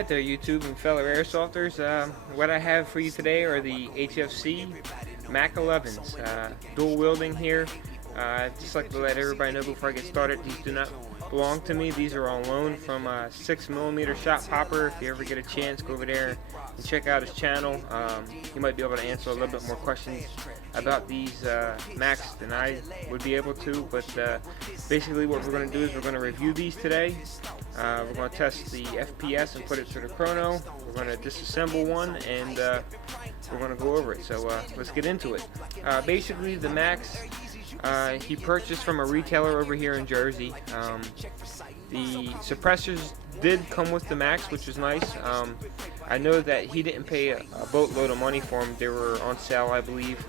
Alright there, YouTube and fellow airsofters. What I have for you today are the HFC Mac11s. Dual wielding here. Just like to let everybody know before I get started, these do not belong to me. These are on loan from 6mm Shot Popper. If you ever get a chance, go over there and check out his channel. He might be able to answer a little bit more questions about these Macs than I would be able to. But basically what we're going to do is we're going to review these today. We're going to test the FPS and put it through the chrono. We're going to disassemble one and we're going to go over it. So let's get into it. Basically the Macs he purchased from a retailer over here in Jersey. The suppressors did come with the Macs, which was nice. I know that he didn't pay a boatload of money for them. They were on sale, I believe.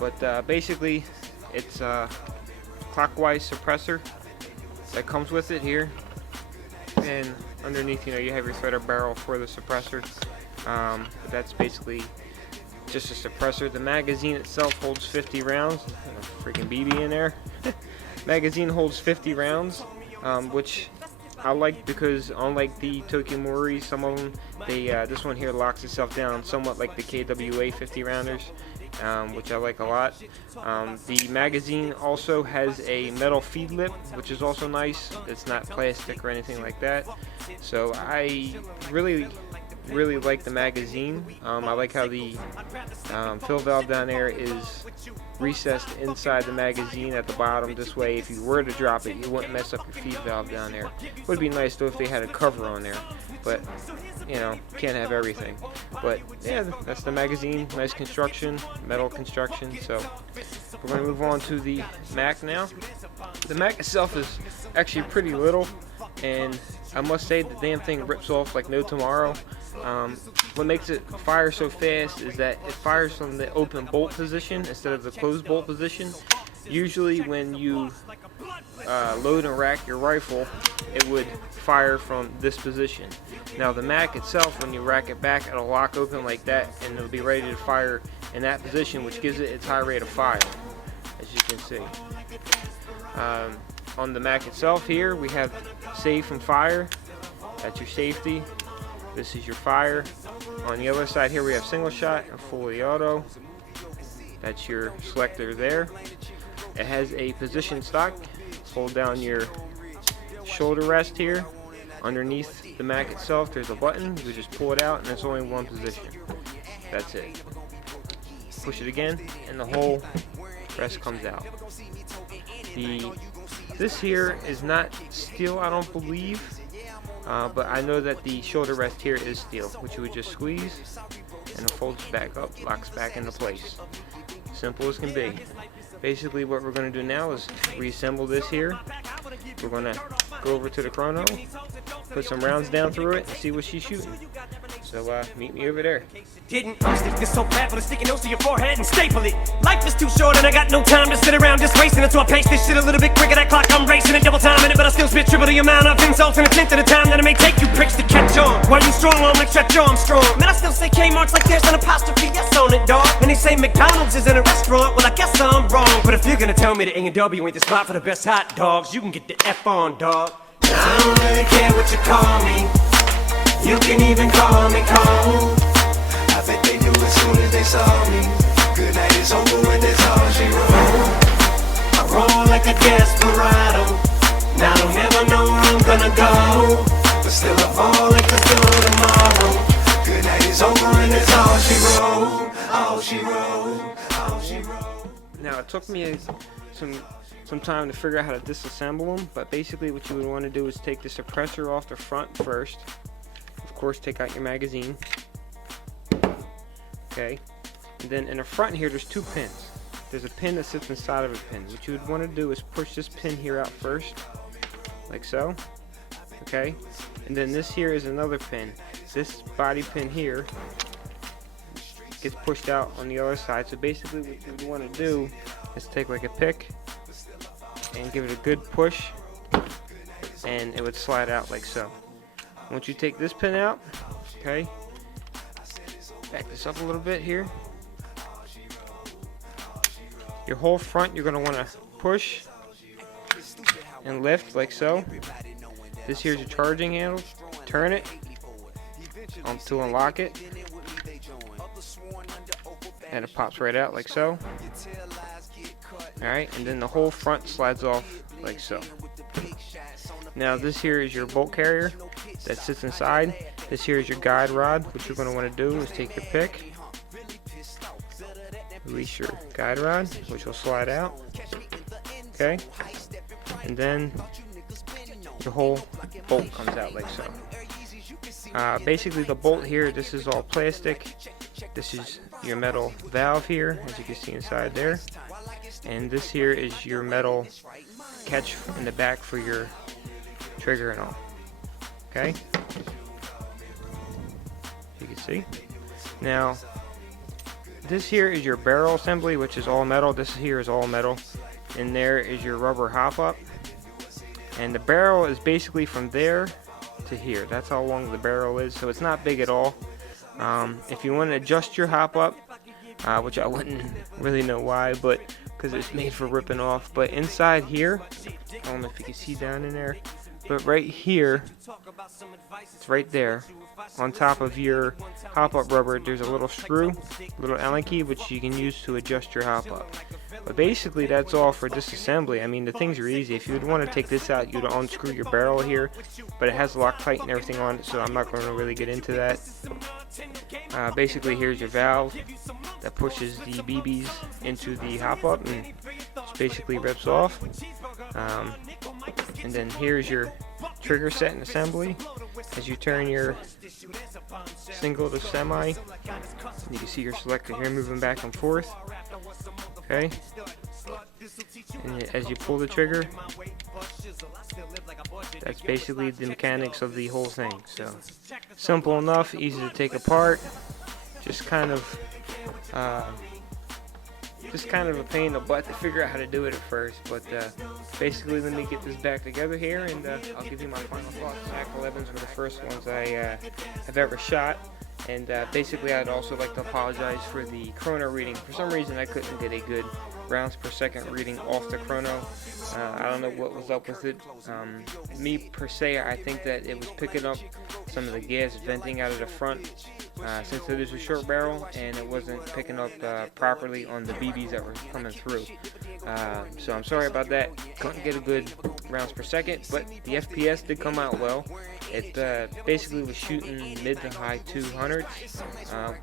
But basically it's a clockwise suppressor that comes with it here. And underneath, you have your threaded barrel for the suppressor. But that's basically just a suppressor. The magazine itself holds 50 rounds. A freaking BB in there. Magazine holds 50 rounds, which I like because unlike the Tokyo Mori, some of them, this one here locks itself down somewhat like the KWA 50 rounders, which I like a lot. The magazine also has a metal feed lip, which is also nice. It's not plastic or anything like that. So I really like the magazine. I like how the fill valve down there is recessed inside the magazine at the bottom. This way, if you were to drop it, you wouldn't mess up your feed valve down there. Would be nice though if they had a cover on there, but can't have everything. But yeah, that's the magazine. Nice construction, metal construction. So we're going to move on to the Mac now. The Mac itself is actually pretty little, and I must say the damn thing rips off like no tomorrow. What makes it fire so fast is that it fires from the open bolt position instead of the closed bolt position. Usually when you load and rack your rifle, it would fire from this position. Now the Mac itself, when you rack it back, it'll lock open like that and it'll be ready to fire in that position, which gives it its high rate of fire, as you can see. On the Mac itself here, we have save from fire. That's your safety. This is your fire. On the other side here we have single shot and fully auto. That's your selector there. It has a position stock. Hold down your shoulder rest here. Underneath the Mac itself there's a button. You just pull it out and it's only one position. That's it. Push it again and the whole rest comes out. This here is not steel, I don't believe. But I know that the shoulder rest here is steel, which you would just squeeze and it folds back up, locks back into place. Simple as can be. Basically what we're going to do now is reassemble this here. We're going to go over to the chrono, put some rounds down through it, and see what she's shooting. So meet me over there. Didn't stick this so bad, but a sticky nose to your forehead and staple it. Life is too short and I got no time to sit around just wasting it, so I pace this shit a little bit quicker. That clock I'm racing and double timing it, but I still spit triple the amount of insults and a tenth of the time that it may take you pricks to catch on. While you strong on like stretch your arm strong. Man, I still say Kmart's like there's an apostrophe S on it, dog. And they say McDonald's is in a restaurant, well I guess I'm wrong. But if you're gonna tell me that A&W ain't the spot for the best hot dogs, you can get the F on, dog. I don't really care what you call me. You can even call me cold. I bet they knew as soon as they saw me. Good night is over when that's all she wrote. I roll like a desperado. Now I don't ever know where I'm gonna go, but still I fall like the still tomorrow. Good night is over and that's all she wrote. All she wrote. All she wrote. Now it took me some time to figure out how to disassemble them, but basically what you would want to do is take the suppressor off the front first. Of course, take out your magazine. Okay, and then in the front here there's two pins. There's a pin that sits inside of a pin. What you would want to do is push this pin here out first, like so. Okay, and then this here is another pin. This body pin here gets pushed out on the other side. So basically what you would want to do is take like a pick and give it a good push, and it would slide out like so. Once you take this pin out, okay, back this up a little bit here. Your whole front you're going to want to push and lift like so. This here's your charging handle. Turn it, to unlock it, and it pops right out like so. Alright, and then the whole front slides off like so. Now this here is your bolt carrier that sits inside. This here is your guide rod. What you're going to want to do is take your pick, release your guide rod, which will slide out. Okay, and then the whole bolt comes out like so. Basically the bolt here, this is all plastic. This is your metal valve here, as you can see inside there. And this here is your metal catch in the back for your trigger and all. Okay, you can see. Now this here is your barrel assembly, which is all metal. This here is all metal. And there is your rubber hop up. And the barrel is basically from there to here. That's how long the barrel is, so it's not big at all. If you want to adjust your hop up, which I wouldn't really know why, but because it's made for ripping off. But inside here, I don't know if you can see down in there, but right here, it's right there, on top of your hop up rubber, there's a little screw, little Allen key, which you can use to adjust your hop up. But basically that's all for disassembly. I mean, the things are easy. If you would want to take this out, you'd unscrew your barrel here, but it has Loctite and everything on it, so I'm not going to really get into that. Basically here's your valve that pushes the BBs into the hop up and just basically rips off. And then here's your trigger set and assembly. As you turn your single to semi, you can see your selector here moving back and forth. Okay, and as you pull the trigger, that's basically the mechanics of the whole thing. So simple enough, easy to take apart. Just kind of a pain in the butt to figure out how to do it at first, but basically let me get this back together here, and I'll give you my final thoughts. Mac11s were the first ones I have ever shot, and basically I'd also like to apologize for the chrono reading. For some reason I couldn't get a good rounds per second reading off the chrono. I don't know what was up with it. Me per se, I think that it was picking up some of the gas venting out of the front, since it is a short barrel, and it wasn't picking up properly on the BBs that were coming through. So I'm sorry about that. Couldn't get a good rounds per second, but the FPS did come out well. It basically was shooting mid to high 200s,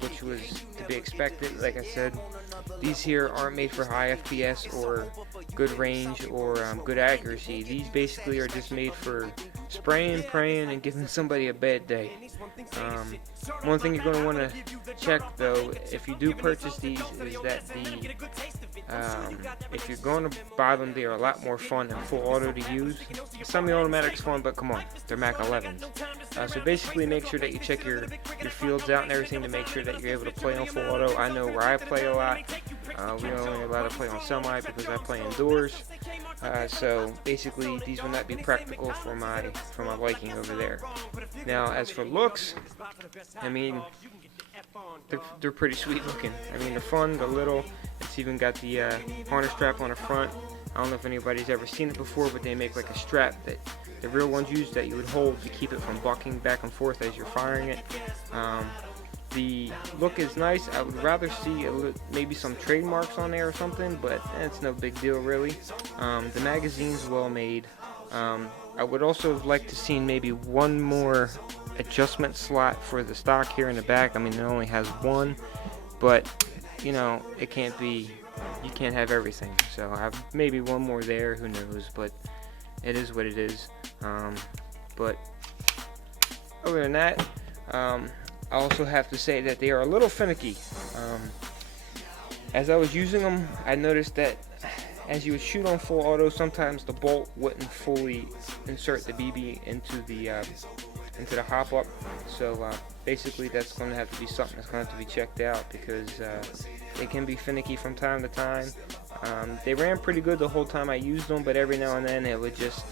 which was to be expected. Like I said, these here aren't made for high FPS or good range or good accuracy. These basically are just made for spraying, praying, and giving somebody a bad day. One thing you're going to want to check though, if you do purchase these, is that if you're going to buy them, they are a lot more fun than full auto to use. Semi-automatic's fun, but come on, they're Mac11s. So basically make sure that you check your fields out and everything to make sure that you're able to play on full auto. I know where I play a lot. We are only allowed to play on semi because I play indoors. So basically these will not be practical for my liking over there. Now as for looks, I mean, they're pretty sweet looking. I mean, they're fun, they're little. It's even got the harness strap on the front. I don't know if anybody's ever seen it before, but they make like a strap that the real ones use that you would hold to keep it from bucking back and forth as you're firing it. The look is nice. I would rather see maybe some trademarks on there or something, but it's no big deal really. The magazine's well made. I would also like to see maybe one more adjustment slot for the stock here in the back. I mean, it only has one, but you know, it can't be, you can't have everything. So I have maybe one more there, who knows, but it is what it is. But other than that, I also have to say that they are a little finicky. As I was using them, I noticed that as you would shoot on full auto, sometimes the bolt wouldn't fully insert the BB into the hop up. So basically that's going to have to be something that's going to have to be checked out, because they can be finicky from time to time. They ran pretty good the whole time I used them, but every now and then it would just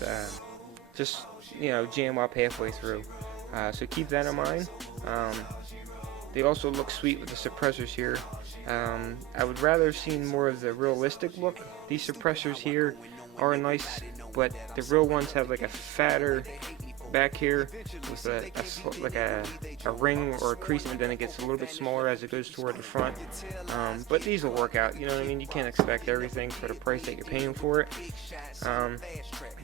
you know, jam up halfway through. So keep that in mind. They also look sweet with the suppressors here. I would rather have seen more of the realistic look. These suppressors here are nice, but the real ones have like a fatter back here with like a ring or a crease, and then it gets a little bit smaller as it goes toward the front. But these will work out, you know what I mean? You can't expect everything for the price that you're paying for it.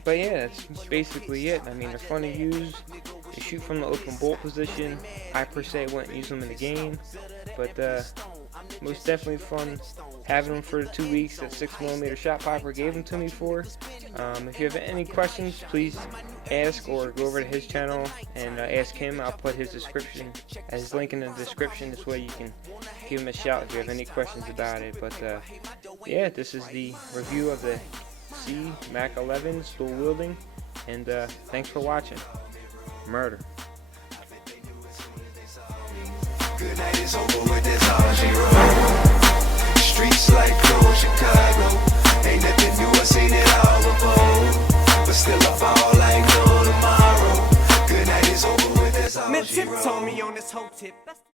But yeah, that's basically it. I mean, they're fun to use. They shoot from the open bolt position. I per se wouldn't use them in the game, but most definitely fun having them for the 2 weeks that 6mm shot popper gave them to me for. If you have any questions, please ask or go over to his channel and ask him. I'll put his link in the description. This way you can give him a shout if you have any questions about it. But yeah, this is the review of the HFC Mac11 dual wielding, and thanks for watching. Murder. Good night is over with, that's all she wrote. Streets like cold Chicago. Ain't nothing new, I seen it all before. But still I fall like no tomorrow. Good night is over with, that's all she wrote. Mid-tip told me on this whole tip.